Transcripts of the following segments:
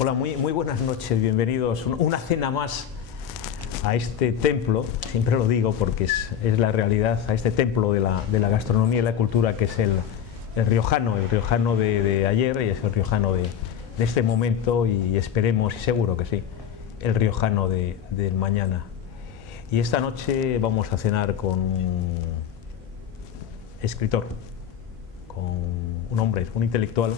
Hola, muy buenas noches, bienvenidos. Una cena más a este templo, siempre lo digo porque es la realidad, a este templo de la gastronomía y la cultura que es el riojano de ayer y es el riojano de este momento y esperemos, y seguro que sí, el riojano del mañana. Y esta noche vamos a cenar con un escritor, con un hombre, un intelectual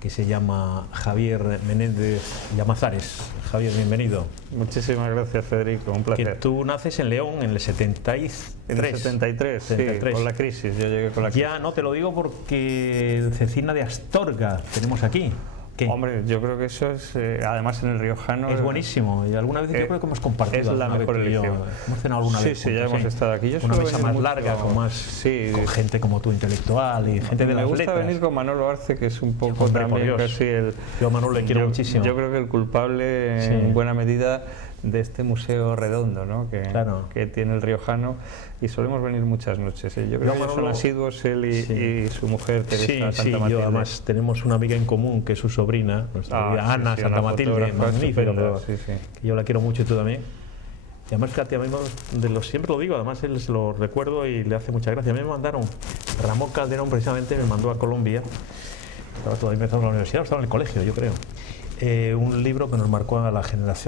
que se llama Javier Menéndez Llamazares. Javier, bienvenido. Muchísimas gracias, Federico, un placer. Que tú naces en León en el 73. En el 73, sí, con la crisis, yo llegué con la crisis. Ya, no, te lo digo porque Cecina de Astorga tenemos aquí. ¿Qué? Hombre, yo creo que eso es, además en el riojano... Es buenísimo, y alguna vez yo creo que hemos compartido. Es la mejor elección. Hemos cenado alguna vez. Sí, ya hemos estado aquí. Yo una mesa más mucho, larga, con gente como tú, intelectual, y gente de las letras. Me gusta venir con Manolo Arce, que es un poco también casi el... Yo a Manolo le quiero muchísimo. Yo creo que el culpable, en buena medida, de este museo redondo, ¿no? que tiene el riojano, y solemos venir muchas noches. Yo creo que son asiduos él y su mujer Teresa Santa Matilde. Yo además tenemos una amiga en común que es su sobrina, nuestra amiga Ana Santa Matilde, magnífica, que yo la quiero mucho y tú también. Y además, fíjate, a mí siempre lo digo, además él se lo recuerdo y le hace mucha gracia. A mí me mandaron, Ramón Calderón precisamente me mandó a Colombia, estaba todavía empezando la universidad, estaba en el colegio, yo creo. Un libro que nos marcó a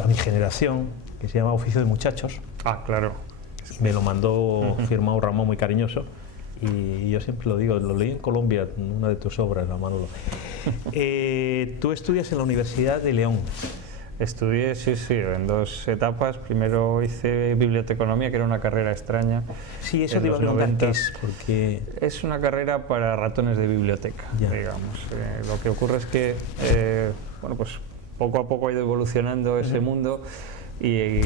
mi generación, que se llama Oficio de Muchachos. Ah, claro. Me lo mandó firmado Ramón, muy cariñoso, y yo siempre lo digo, lo leí en Colombia, una de tus obras, Manolo. Tú estudias en la Universidad de León. Estudié, sí, en dos etapas. Primero hice biblioteconomía, que era una carrera extraña. Sí, eso te iba a preguntar qué es, porque... Es una carrera para ratones de biblioteca, digamos. Lo que ocurre es que, bueno, pues poco a poco ha ido evolucionando ese mundo, y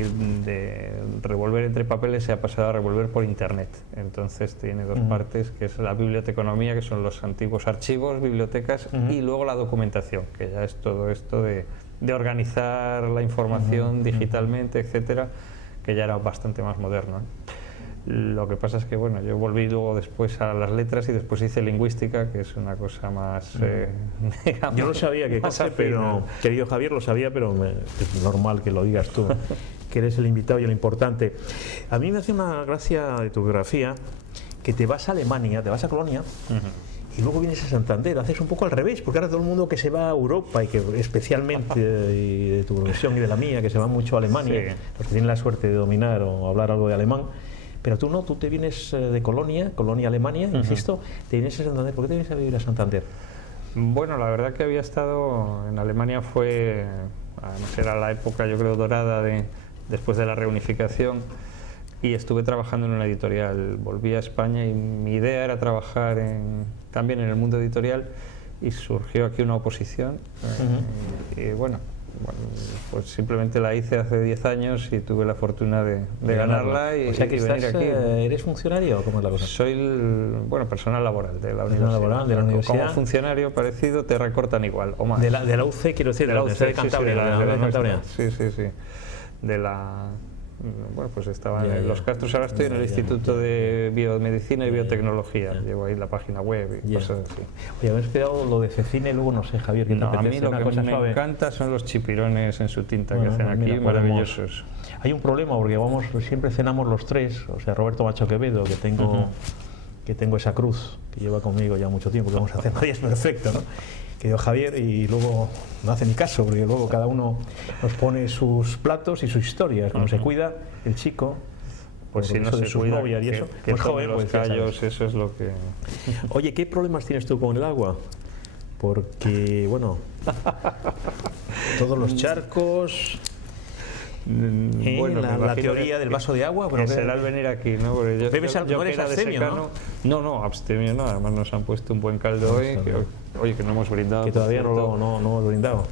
de revolver entre papeles se ha pasado a revolver por internet. Entonces tiene dos partes, que es la biblioteconomía, que son los antiguos archivos, bibliotecas, y luego la documentación, que ya es todo esto de organizar la información digitalmente, etcétera, que ya era bastante más moderno. Lo que pasa es que, bueno, yo volví luego después a las letras y después hice lingüística, que es una cosa más... digamos, yo no sabía qué cosa, pero querido Javier, lo sabía, pero es normal que lo digas tú, que eres el invitado y el importante. A mí me hace una gracia de tu biografía que te vas a Alemania, te vas a Colonia, y luego vienes a Santander, haces un poco al revés, porque ahora todo el mundo que se va a Europa, y que especialmente y de tu profesión y de la mía, que se va mucho a Alemania, los que tienen la suerte de dominar o hablar algo de alemán, pero tú no, tú te vienes de Colonia, Alemania, insisto, te vienes a Santander. ¿Por qué te vienes a vivir a Santander? Bueno, la verdad que había estado en Alemania, además era la época, yo creo, dorada después de la reunificación, y estuve trabajando en una editorial. Volví a España y mi idea era trabajar también en el mundo editorial, y surgió aquí una oposición, y bueno, pues simplemente la hice hace 10 años y tuve la fortuna de ganarla y, o sea que y venir aquí. ¿Eres funcionario o cómo es la cosa? Soy personal laboral de la universidad. Como funcionario parecido te recortan igual o más. De la UC, quiero decir, de la Universidad de Cantabria. Sí. Bueno, pues estaba en Los Castros, ahora estoy en el Instituto de Biomedicina y Biotecnología. Llevo ahí la página web y cosas así. Oye, habéis quedado lo de Cecina y luego no sé, Javier, ¿qué te apetece? A mí lo que me encanta son los chipirones en su tinta que hacen aquí, maravillosos. Hay un problema porque siempre cenamos los tres, o sea, Roberto Macho Quevedo, que tengo esa cruz que lleva conmigo ya mucho tiempo, que vamos a hacer nadie es perfecto, ¿no? Que dio Javier, y luego no hace ni caso, porque luego cada uno nos pone sus platos y sus historias, como se cuida el chico, pues si no se cuida, novias y eso, que pues joven, los callos, eso es lo que... Oye, ¿qué problemas tienes tú con el agua? Porque, bueno, todos los charcos... Bueno, la teoría del vaso de agua, pero será el venir aquí, ¿no? Porque no eres abstemio, ¿no? No, abstemio no, además nos han puesto un buen caldo hoy, que no hemos brindado. Que todavía no hemos brindado.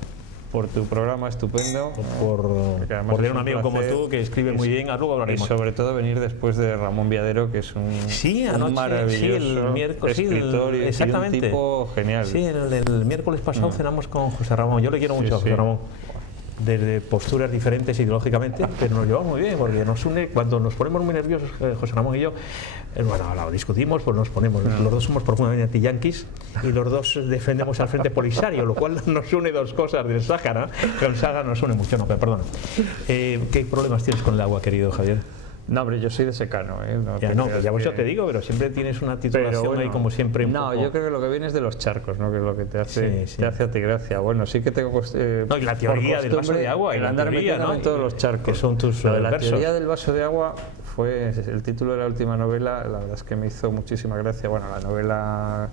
Por tu programa estupendo. Por leer un amigo como tú, que escribe muy bien, luego hablaremos. Y sobre todo venir después de Ramón Viadero, que es un maravilloso escritor y un tipo genial. Sí, el miércoles pasado cenamos con José Ramón, yo le quiero mucho a José Ramón. desde posturas diferentes ideológicamente, pero nos llevamos muy bien porque nos une. Cuando nos ponemos muy nerviosos, José Ramón y yo, bueno, lo discutimos, pues nos ponemos, los dos somos profundamente anti-yanquis y los dos defendemos al Frente Polisario, lo cual nos une dos cosas del Sáhara, que el Sáhara nos une mucho, no, pero perdona. ¿Qué problemas tienes con el agua, querido Javier? No, hombre, yo soy de secano, ¿eh? Pues ya vos ya te digo, pero siempre tienes una titulación bueno, ahí como siempre. No, yo creo que lo que viene es de los charcos, ¿no? Que es lo que te hace, te hace a ti gracia. Bueno, sí que tengo no, y la teoría del vaso de agua, y la andar teoría, ¿no? En todos los charcos. Que son tus la teoría del vaso de agua fue el título de la última novela. La verdad es que me hizo muchísima gracia. Bueno, la novela,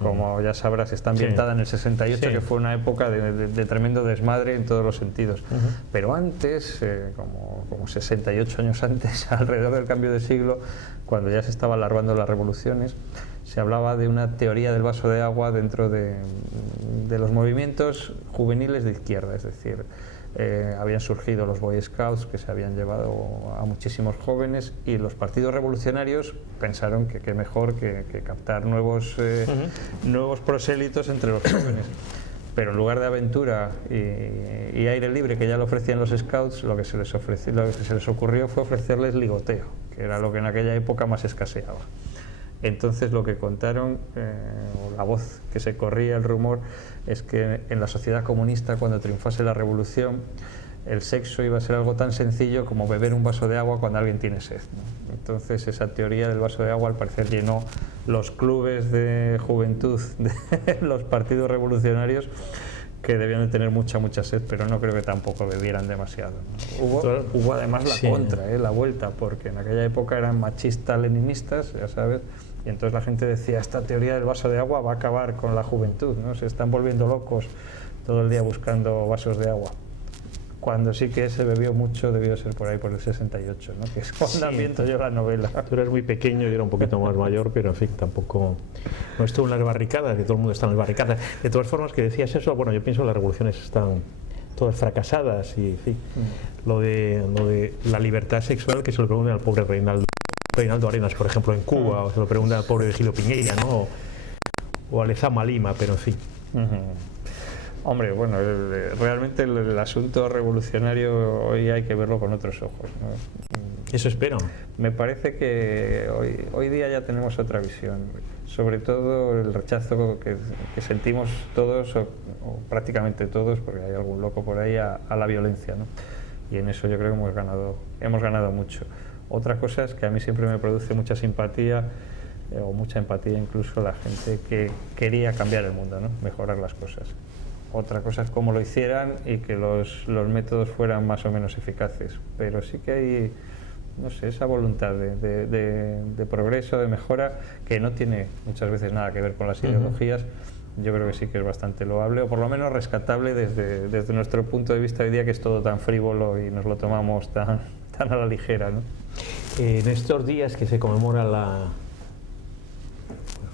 como ya sabrás, está ambientada en el 68, que fue una época de tremendo desmadre en todos los sentidos. Pero antes, como 68 años antes, alrededor del cambio de siglo, cuando ya se estaban larvando las revoluciones, se hablaba de una teoría del vaso de agua dentro de los movimientos juveniles de izquierda, es decir, habían surgido los Boy Scouts, que se habían llevado a muchísimos jóvenes, y los partidos revolucionarios pensaron que mejor que captar nuevos prosélitos entre los jóvenes. Pero en lugar de aventura y aire libre que ya le ofrecían los Scouts, lo que se les ocurrió fue ofrecerles ligoteo, que era lo que en aquella época más escaseaba. Entonces lo que contaron, o la voz que se corría, el rumor, es que en la sociedad comunista, cuando triunfase la revolución, el sexo iba a ser algo tan sencillo como beber un vaso de agua cuando alguien tiene sed, ¿no? Entonces esa teoría del vaso de agua al parecer llenó los clubes de juventud de los partidos revolucionarios, que debían de tener mucha sed, pero no creo que tampoco bebieran demasiado, ¿no? Hubo además la contra, la vuelta, porque en aquella época eran machistas-leninistas, ya sabes, y entonces la gente decía, esta teoría del vaso de agua va a acabar con la juventud, ¿no? Se están volviendo locos todo el día buscando vasos de agua. Cuando sí que se bebió mucho debió ser por ahí por el 68, ¿no? Que es cuando ambiento yo la novela. Tú eras muy pequeño, yo era un poquito más mayor, pero en fin, tampoco no estuve en las barricadas, que todo el mundo está en las barricadas. De todas formas, que decías eso, bueno, yo pienso que las revoluciones están todas fracasadas y en fin, lo de la libertad sexual que se lo preguntan al pobre Reinaldo Arenas, por ejemplo, en Cuba, o se lo preguntan al pobre Virgilio Piñeira, ¿no? O a Lezama Lima, pero en fin. Hombre, bueno, realmente el asunto revolucionario hoy hay que verlo con otros ojos, ¿no? Eso espero. Me parece que hoy día ya tenemos otra visión, sobre todo el rechazo que sentimos todos, o prácticamente todos, porque hay algún loco por ahí, a la violencia, ¿no? Y en eso yo creo que hemos ganado mucho. Otra cosa es que a mí siempre me produce mucha simpatía, o mucha empatía incluso, la gente que quería cambiar el mundo, ¿no? Mejorar las cosas. Otra cosa es cómo lo hicieran y que los métodos fueran más o menos eficaces, pero sí que hay, no sé, esa voluntad de progreso, de mejora, que no tiene muchas veces nada que ver con las ideologías. Yo creo que sí que es bastante loable, o por lo menos rescatable desde nuestro punto de vista hoy día, que es todo tan frívolo y nos lo tomamos tan a la ligera, ¿no? En estos días que se conmemora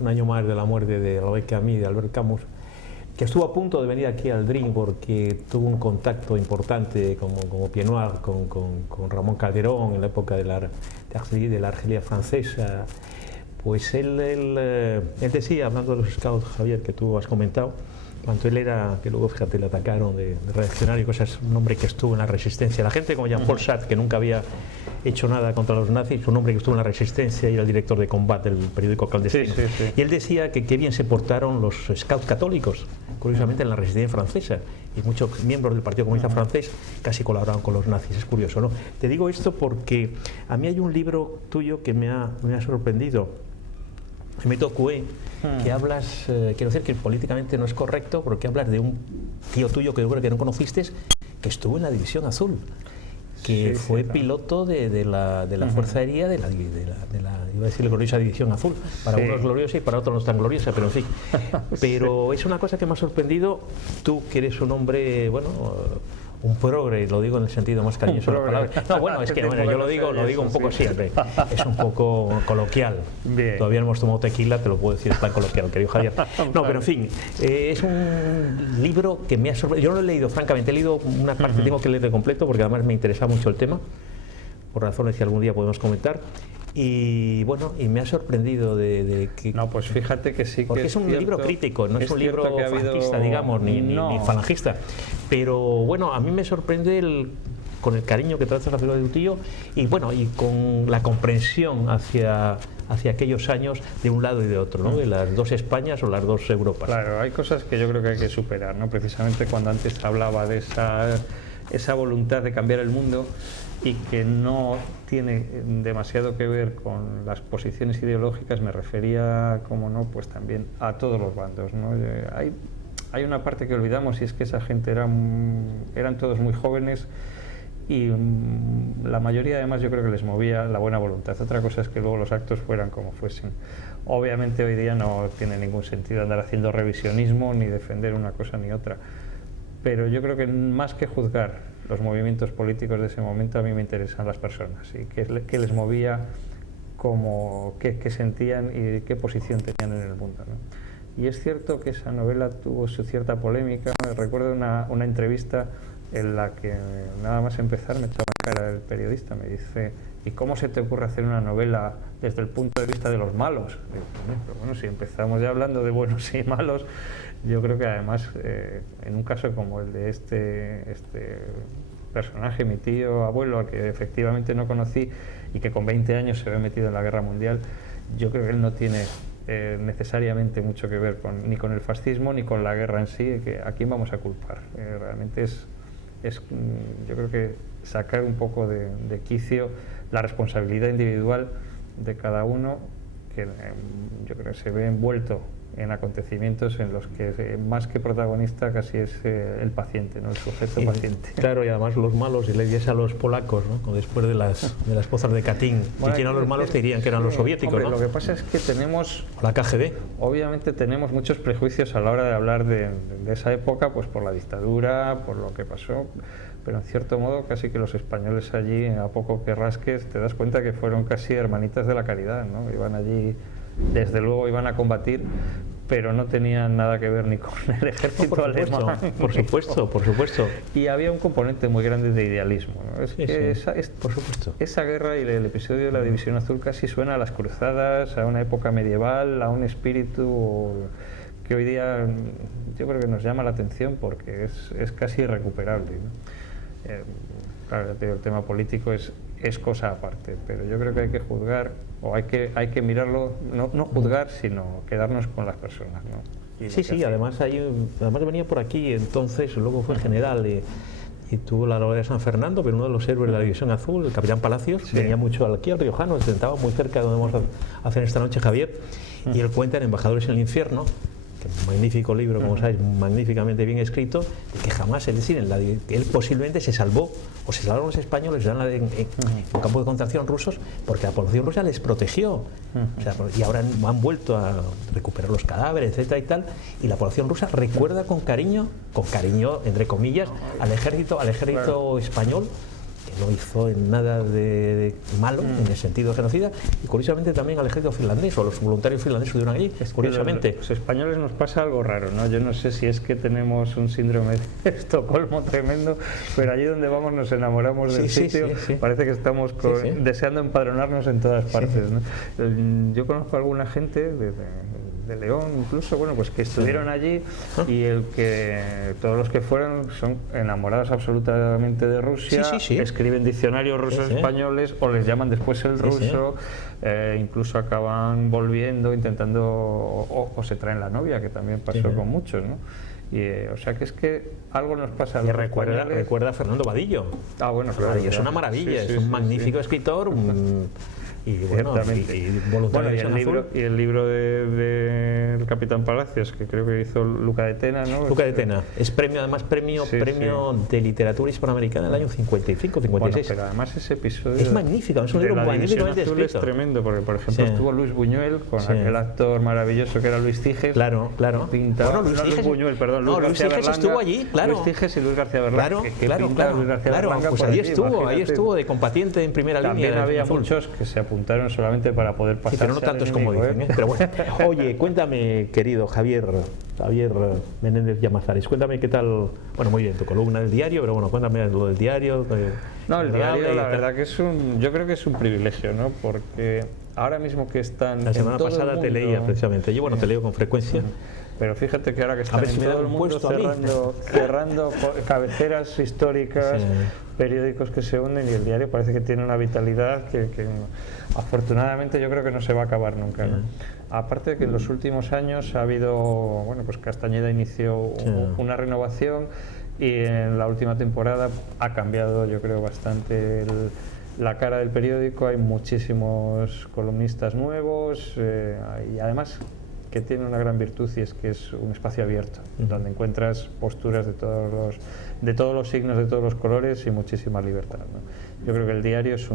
un año más de la muerte de Albert Camus, de Albert Camus, que estuvo a punto de venir aquí al Dream porque tuvo un contacto importante como Pied Noir con Ramón Calderón en la época de la Argelia francesa. Pues él decía, hablando de los scouts, Javier, que tú has comentado, cuando él era, que luego fíjate le atacaron de reaccionario y cosas, un hombre que estuvo en la resistencia, la gente como Jean-Paul Sartre, que nunca había hecho nada contra los nazis, un hombre que estuvo en la resistencia y era el director de combate del periódico clandestino. Y él decía que qué bien se portaron los scouts católicos, curiosamente en la resistencia francesa, y muchos miembros del Partido Comunista francés casi colaboraron con los nazis. Es curioso, ¿no? Te digo esto porque a mí hay un libro tuyo que me ha sorprendido, Método Coué, que hablas, quiero decir que políticamente no es correcto, porque hablas de un tío tuyo que yo creo que no conociste, que estuvo en la División Azul, que fue piloto de la Fuerza Aérea de la iba a decir gloriosa División Azul, para unos gloriosa y para otros no tan gloriosa, pero en fin. Pero es una cosa que me ha sorprendido, tú que eres un hombre, bueno, un progre, lo digo en el sentido más cariñoso de la palabra. No, bueno, es que bueno, yo lo digo un poco siempre, es un poco coloquial. Bien. Todavía no hemos tomado tequila, te lo puedo decir tan coloquial, querido Javier. No, pero en fin, es un libro que me ha sorprendido. Yo no lo he leído, francamente, he leído una parte, tengo que leer de completo porque además me interesa mucho el tema, por razones que algún día podemos comentar. Y bueno, y me ha sorprendido de que... No, pues fíjate que sí que porque es un cierto, libro crítico, no es un libro franquista, habido... digamos, ni falangista. Pero bueno, a mí me sorprende con el cariño que tratas la figura de tu tío y bueno, y con la comprensión hacia aquellos años de un lado y de otro, ¿no? De las dos Españas o las dos Europas. Claro, hay cosas que yo creo que hay que superar, ¿no? Precisamente cuando antes hablaba de esa voluntad de cambiar el mundo y que no tiene demasiado que ver con las posiciones ideológicas, me refería, como no, pues también a todos los bandos, ¿no? Hay una parte que olvidamos y es que esa gente eran todos muy jóvenes y la mayoría además yo creo que les movía la buena voluntad. Otra cosa es que luego los actos fueran como fuesen. Obviamente hoy día no tiene ningún sentido andar haciendo revisionismo ni defender una cosa ni otra, pero yo creo que más que juzgar los movimientos políticos de ese momento, a mí me interesan las personas y qué les movía, qué sentían y qué posición tenían en el mundo, ¿no? Y es cierto que esa novela tuvo su cierta polémica. Recuerdo una entrevista en la que nada más empezar me echaba en cara el periodista, me dice: ¿y cómo se te ocurre hacer una novela desde el punto de vista de los malos? Digo, pero bueno, si empezamos ya hablando de buenos y malos, yo creo que además en un caso como el de este personaje, mi tío abuelo, al que efectivamente no conocí y que con 20 años se ve metido en la guerra mundial, yo creo que él no tiene necesariamente mucho que ver ni con el fascismo ni con la guerra en sí, que a quién vamos a culpar. Realmente es yo creo que sacar un poco de quicio la responsabilidad individual de cada uno, que yo creo que se ve envuelto en acontecimientos en los que más que protagonista casi es el paciente, ¿no? El sujeto paciente. Claro, y además los malos, y le dices a los polacos, ¿no? Después de las pozas de Katyn, bueno, y quién eran los malos te dirían que eran los soviéticos, hombre, ¿no? Lo que pasa es que tenemos... La KGB. Obviamente tenemos muchos prejuicios a la hora de hablar de esa época, pues por la dictadura, por lo que pasó, pero en cierto modo casi que los españoles allí, a poco que rasques, te das cuenta que fueron casi hermanitas de la caridad, ¿no? Iban allí, desde luego iban a combatir, pero no tenían nada que ver ni con el ejército alemán. Por supuesto. Y había un componente muy grande de idealismo, ¿no? Por supuesto. Esa guerra y el episodio de la División Azul casi suena a las cruzadas, a una época medieval, a un espíritu que hoy día yo creo que nos llama la atención porque es casi irrecuperable, ¿no? Claro, el tema político es cosa aparte, pero yo creo que hay que juzgar, o hay que mirarlo, no juzgar, sino quedarnos con las personas, ¿no? Sí, además venía por aquí, entonces luego fue general y tuvo la gloria de San Fernando, pero uno de los héroes de la División Azul, el capitán Palacios, venía mucho aquí al Riojano, se sentaba muy cerca de donde vamos a hacer esta noche, Javier, y él cuenta en Embajadores en el Infierno, un magnífico libro, como sabéis, magníficamente bien escrito, de que jamás, es decir, él posiblemente se salvó, o se salvaron los españoles en un campo de concentración rusos, porque la población rusa les protegió, o sea, y ahora han vuelto a recuperar los cadáveres, etcétera y tal, y la población rusa recuerda con cariño entre comillas, al ejército español, que no hizo nada de malo en el sentido de genocida, y curiosamente también al ejército finlandés, o los voluntarios finlandeses que estuvieron allí, curiosamente. Los españoles nos pasa algo raro, ¿no? Yo no sé si es que tenemos un síndrome de Estocolmo tremendo, pero allí donde vamos nos enamoramos del sitio, parece que estamos deseando empadronarnos en todas partes, ¿no? Yo conozco a alguna gente de León incluso, bueno, pues que estuvieron allí y todos los que fueron son enamorados absolutamente de Rusia, escriben diccionarios rusos españoles o les llaman después el ruso, incluso acaban volviendo, intentando o se traen la novia, que también pasó con muchos, ¿no? O sea que es que algo nos pasa a los españoles. Recuerda a Fernando Vadillo. Ah, bueno, claro. Es una maravilla, es un magnífico escritor. Y bueno, y el libro del Capitán Palacios, que creo que hizo Luca de Tena, ¿no? Luca de Tena, es premio de literatura hispanoamericana del año 55, 56. Bueno, pero además ese episodio es magnífico, es un libro magníficamente escrito. Es tremendo, porque por ejemplo estuvo Luis Buñuel con aquel actor maravilloso que era Luis Tiges. Claro. Luis Tiges estuvo allí, claro. Luis Tiges y Luis García Berlanga. Claro. Pues ahí estuvo de combatiente en primera línea. También había muchos que se apuntaron apuntaron solamente para poder pasar. Sí, pero no tantos como dicen, ¿eh? Pero bueno. Oye, cuéntame, querido Javier Menéndez Llamazares, cuéntame qué tal, bueno, muy bien, tu columna del diario, pero bueno, cuéntame lo del diario. No, el diario, la verdad que yo creo que es un privilegio, ¿no? Porque ahora mismo que están la semana en todo pasada el mundo, te leía precisamente, yo bueno, te leo con frecuencia. Pero fíjate que ahora que están en todo el mundo cerrando cabeceras históricas, periódicos que se hunden, y el diario parece que tiene una vitalidad que afortunadamente yo creo que no se va a acabar nunca, ¿no? Aparte de que en los últimos años ha habido, bueno, pues Castañeda inició una renovación, y en la última temporada ha cambiado, yo creo, bastante la cara del periódico. Hay muchísimos columnistas nuevos, y además que tiene una gran virtud, y es que es un espacio abierto, donde encuentras posturas de todos los signos, de todos los colores, y muchísima libertad, ¿no? Yo creo que el diario es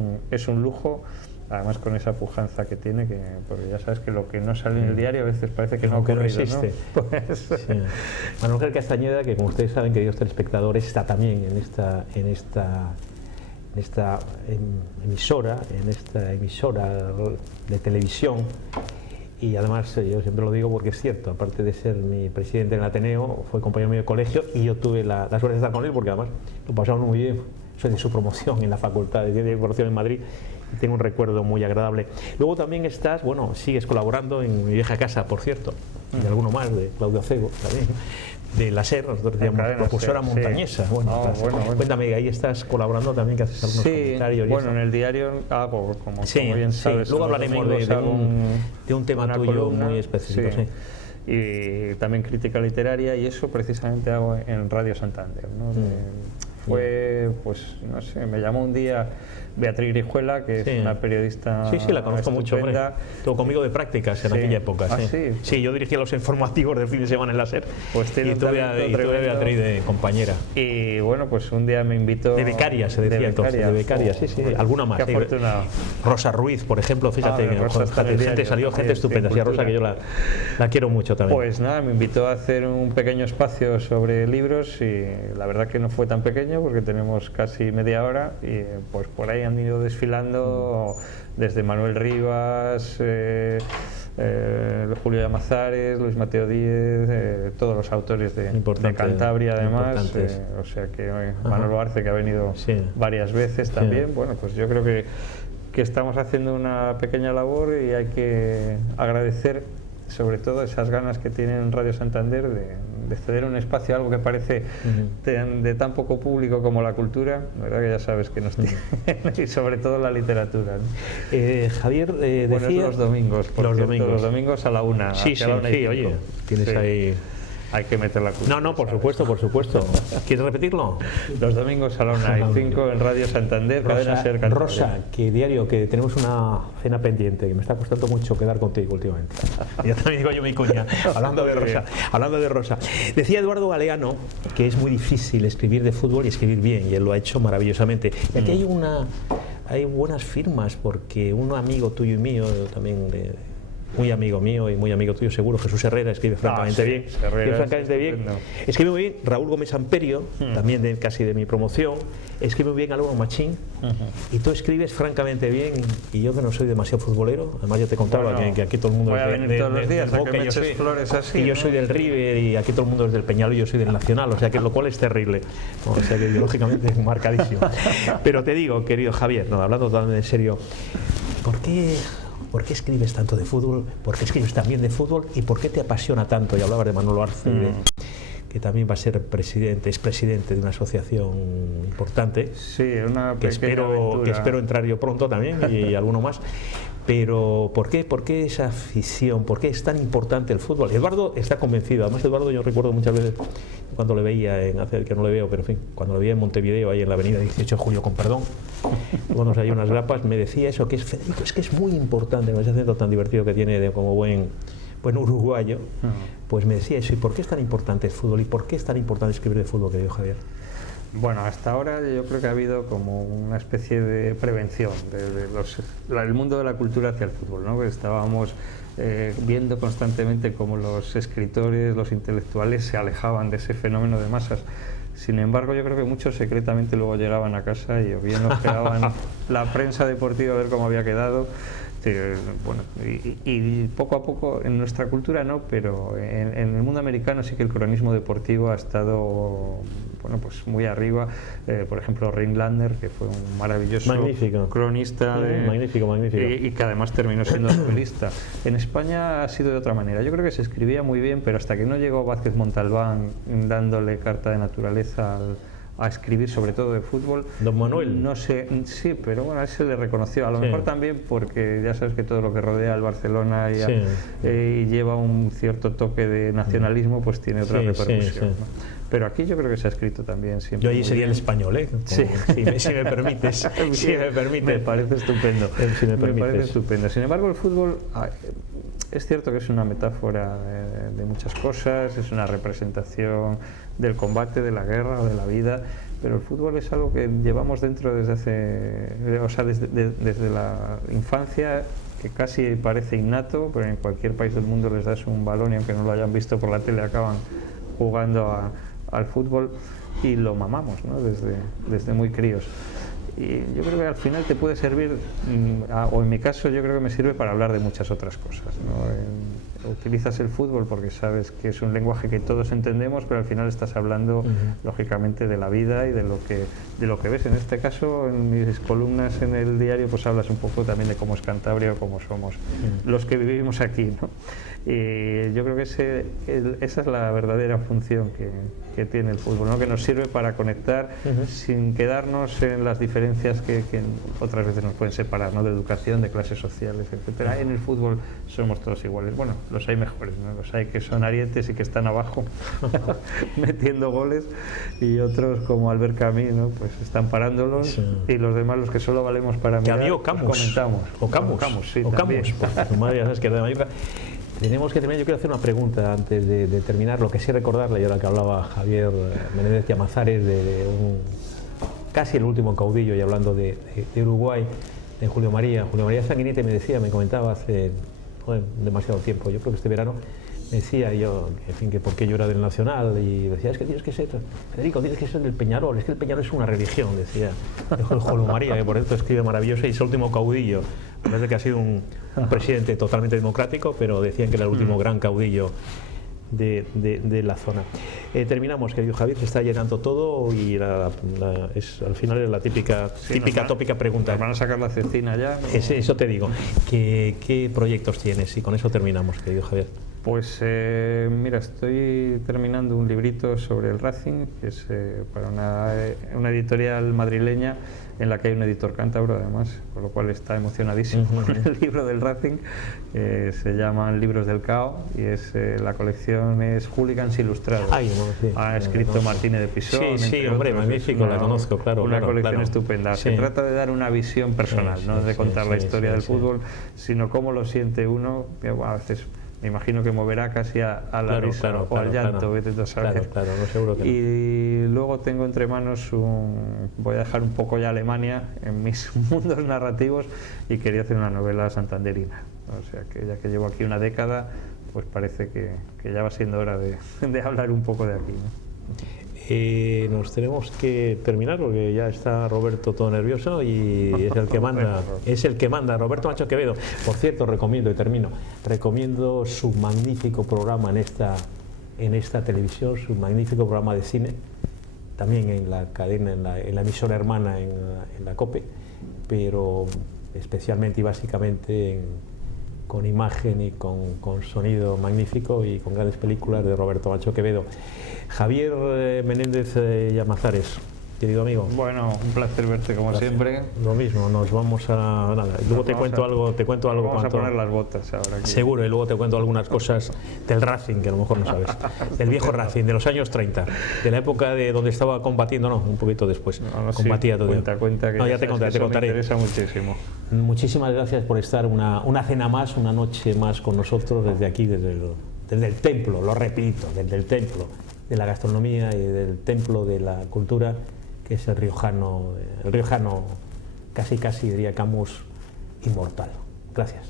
un lujo, además con esa pujanza que tiene, porque ya sabes que lo que no sale en el diario a veces parece que no ha ocurrido, no existe, ¿no? Pues, sí. Manuel Castañeda, que como ustedes saben, queridos telespectadores, está también en esta emisora de televisión. Y además, yo siempre lo digo porque es cierto, aparte de ser mi presidente en el Ateneo, fue compañero mío de colegio, y yo tuve la suerte de estar con él, porque además lo pasamos muy bien. Soy de su promoción en la Facultad de Ciencia y Información en Madrid, y tengo un recuerdo muy agradable. Luego también sigues colaborando en Mi Vieja Casa, por cierto, y alguno más, de Claudio Cego también, de la SER, nosotros decíamos profesora montañesa. Bueno, cuéntame, ahí estás colaborando también, que haces algunos comentarios. Bueno, en el diario hago, como bien sabes. Luego hablaremos de un tema tuyo columna, muy específico. Y también crítica literaria, y eso precisamente hago en Radio Santander, ¿no? Fue, pues, no sé, me llamó un día Beatriz Grijuela, que es una periodista. Sí, la conozco mucho, hombre. Estuvo conmigo de prácticas en aquella época. Sí, yo dirigía los informativos del fin de semana en la SER. Pues y tuve a Beatriz de compañera. Y bueno, pues un día me invitó. De becaria, se decía entonces. De becaria, sí. Alguna más. Qué afortunado. Rosa Ruiz, por ejemplo, fíjate, salió gente estupenda. Sí, a Rosa, que yo la quiero mucho también. Pues nada, me invitó a hacer un pequeño espacio sobre libros, y la verdad que no fue tan pequeño, porque tenemos casi media hora, y pues por ahí han ido desfilando desde Manuel Rivas, Julio Llamazares, Luis Mateo Díez, todos los autores de Cantabria, además, o sea que Manolo Arce, que ha venido varias veces también. Bueno, pues yo creo que estamos haciendo una pequeña labor, y hay que agradecer sobre todo esas ganas que tienen Radio Santander de ceder un espacio a algo que parece de tan poco público como la cultura, verdad que ya sabes que nos tiene, y sobre todo la literatura, ¿no? Javier, decía... los domingos, los domingos a la 1. Sí, oye, tienes ahí... Hay que meter la cultura. No, por supuesto. ¿Quieres repetirlo? Los domingos a la 1:05 en Radio Santander, cadena SER Cantabria. Rosa, que diario, que tenemos una cena pendiente, que me está costando mucho quedar contigo últimamente. Ya también digo yo mi cuña, hablando de Rosa. Decía Eduardo Galeano que es muy difícil escribir de fútbol y escribir bien, y él lo ha hecho maravillosamente. Y aquí hay buenas firmas, porque un amigo tuyo y mío, también muy amigo mío y muy amigo tuyo seguro, Jesús Herrera, escribe francamente bien. Escribe muy bien Raúl Gómez Amperio, también casi de mi promoción. Escribe muy bien Álvaro Machín, y tú escribes francamente bien, y yo que no soy demasiado futbolero, además yo te contaba que aquí todo el mundo voy a venir todos los días a que me eches flores así, y yo soy del River, y aquí todo el mundo es del Peñarol, y yo soy del Nacional, o sea que lo cual es terrible, o sea que ideológicamente es marcadísimo. Pero te digo, querido Javier, hablando totalmente en serio, ¿por qué escribes tanto de fútbol? ¿Por qué escribes también de fútbol? ¿Y por qué te apasiona tanto? Y hablabas de Manolo Arce, que también va a ser es presidente de una asociación importante. Sí, una que espero entrar yo pronto también, y alguno más. Pero ¿por qué esa afición? ¿Por qué es tan importante el fútbol? Eduardo está convencido. Además, Eduardo, yo recuerdo muchas veces cuando le veía, hace que no le veo, pero en fin, cuando le veía en Montevideo, ahí en la avenida 18 de Julio, con perdón, cuando hay unas grapas, me decía eso, que es Federico, es que es muy importante, con ese acento tan divertido que tiene como buen uruguayo, pues me decía eso. ¿Y por qué es tan importante el fútbol? ¿Y por qué es tan importante escribir de fútbol, querido Javier? Bueno, hasta ahora yo creo que ha habido como una especie de prevención del mundo de la cultura hacia el fútbol, ¿no? Estábamos viendo constantemente cómo los escritores, los intelectuales se alejaban de ese fenómeno de masas, Sin embargo, yo creo que muchos secretamente luego llegaban a casa y o bien nos pegaban la prensa deportiva a ver cómo había quedado. Bueno, y poco a poco en nuestra cultura no, pero en el mundo americano sí que el cronismo deportivo ha estado, bueno, pues muy arriba. Por ejemplo, Rhinelander, que fue un maravilloso cronista magnífico. Y que además terminó siendo novelista. En España ha sido de otra manera. Yo creo que se escribía muy bien, pero hasta que no llegó Vázquez Montalbán dándole carta de naturaleza a escribir sobre todo de fútbol. Don Manuel. No sé, sí, pero bueno, a él se le reconoció. A lo mejor también porque ya sabes que todo lo que rodea al Barcelona y lleva un cierto toque de nacionalismo, pues tiene otra repercusión. ¿No? Pero aquí yo creo que se ha escrito también siempre. Yo ahí sería el español, ¿eh? Si me permites. Me parece estupendo. Si me permites. Me parece estupendo. Sin embargo, el fútbol es cierto que es una metáfora de muchas cosas, es una representación del combate, de la guerra o de la vida, pero el fútbol es algo que llevamos dentro desde la infancia, que casi parece innato, pero en cualquier país del mundo les das un balón y aunque no lo hayan visto por la tele acaban jugando al fútbol y lo mamamos, ¿no? desde muy críos. Y yo creo que al final te puede servir, o en mi caso yo creo que me sirve para hablar de muchas otras cosas, ¿no? Utilizas el fútbol porque sabes que es un lenguaje que todos entendemos, pero al final estás hablando lógicamente de la vida y de lo que ves. En este caso, en mis columnas en el diario, pues hablas un poco también de cómo es Cantabria o cómo somos los que vivimos aquí, ¿no? Y yo creo que esa es la verdadera función que tiene el fútbol, ¿no? Que nos sirve para conectar sin quedarnos en las diferencias que otras veces nos pueden separar, ¿no? De educación, de clases sociales, etcétera. En el fútbol somos todos iguales. Bueno, los hay mejores, ¿no? Los hay que son arietes y que están abajo metiendo goles, y otros como Albert Camus, ¿no? Pues están parándolos, y los demás, los que solo valemos para mirar, pues comentamos. O Camus, sí, tu madre ya sabes que era de Mallorca. Tenemos que terminar. Yo quiero hacer una pregunta antes de terminar. Lo que sí recordarle, y ahora que hablaba Javier Menéndez Llamazares de casi el último caudillo, y hablando de Uruguay, de Julio María Sanguinete, me comentaba hace demasiado tiempo, yo creo que este verano, me decía yo, en fin, que por qué yo era del Nacional, y decía, es que tienes que ser, Federico, tienes que ser del Peñarol, es que el Peñarol es una religión, decía Julio María, que por esto escribe maravilloso, y es el último caudillo. Parece que ha sido un presidente totalmente democrático, pero decían que era el último gran caudillo de la zona. Terminamos, querido Javier, se está llenando todo, y al final es la tópica pregunta. ¿Nos van a sacar la cecina ya? ¿No? Eso te digo. ¿Qué proyectos tienes? Y con eso terminamos, querido Javier. Pues mira, estoy terminando un librito sobre el Racing, que es para una editorial madrileña, en la que hay un editor cántabro además, por lo cual está emocionadísimo con el libro del Racing. Se llaman Libros del Cao, y la colección es Hooligans Ilustrados. Ha escrito Martínez de Pisón. Sí, hombre, magnífico, la conozco, claro. Una colección estupenda. Se trata de dar una visión personal, no de contar la historia del fútbol, sino cómo lo siente uno. A veces me imagino que moverá casi a la risa o al llanto, vete a saber. Claro, no, seguro que no. Y luego tengo entre manos voy a dejar un poco ya Alemania en mis mundos narrativos, y quería hacer una novela santanderina. O sea que ya que llevo aquí una década, pues parece que ya va siendo hora de hablar un poco de aquí, ¿no? Nos tenemos que terminar porque ya está Roberto todo nervioso y es el que manda, Roberto Macho Quevedo. Por cierto, recomiendo su magnífico programa en esta televisión, su magnífico programa de cine, también en la cadena, en la emisora hermana, en la COPE, pero especialmente y básicamente con imagen y con sonido magnífico, y con grandes películas de Roberto Macho Quevedo. Javier Menéndez Llamazares, querido amigo. Bueno, un placer verte como siempre. Lo mismo, nos vamos a nada. Luego te cuento algo. Vamos a poner las botas ahora aquí. Seguro, y luego te cuento algunas cosas del Racing que a lo mejor no sabes. Del viejo Racing, de los años 30, de la época de donde estaba combatiendo, un poquito después. Combatía todo. Cuenta que ya te contaré. Me interesa muchísimo. Muchísimas gracias por estar una cena más, una noche más con nosotros desde aquí, desde el templo, lo repito, desde el templo de la gastronomía y del templo de la cultura, que es el riojano casi diría Camus, inmortal. Gracias.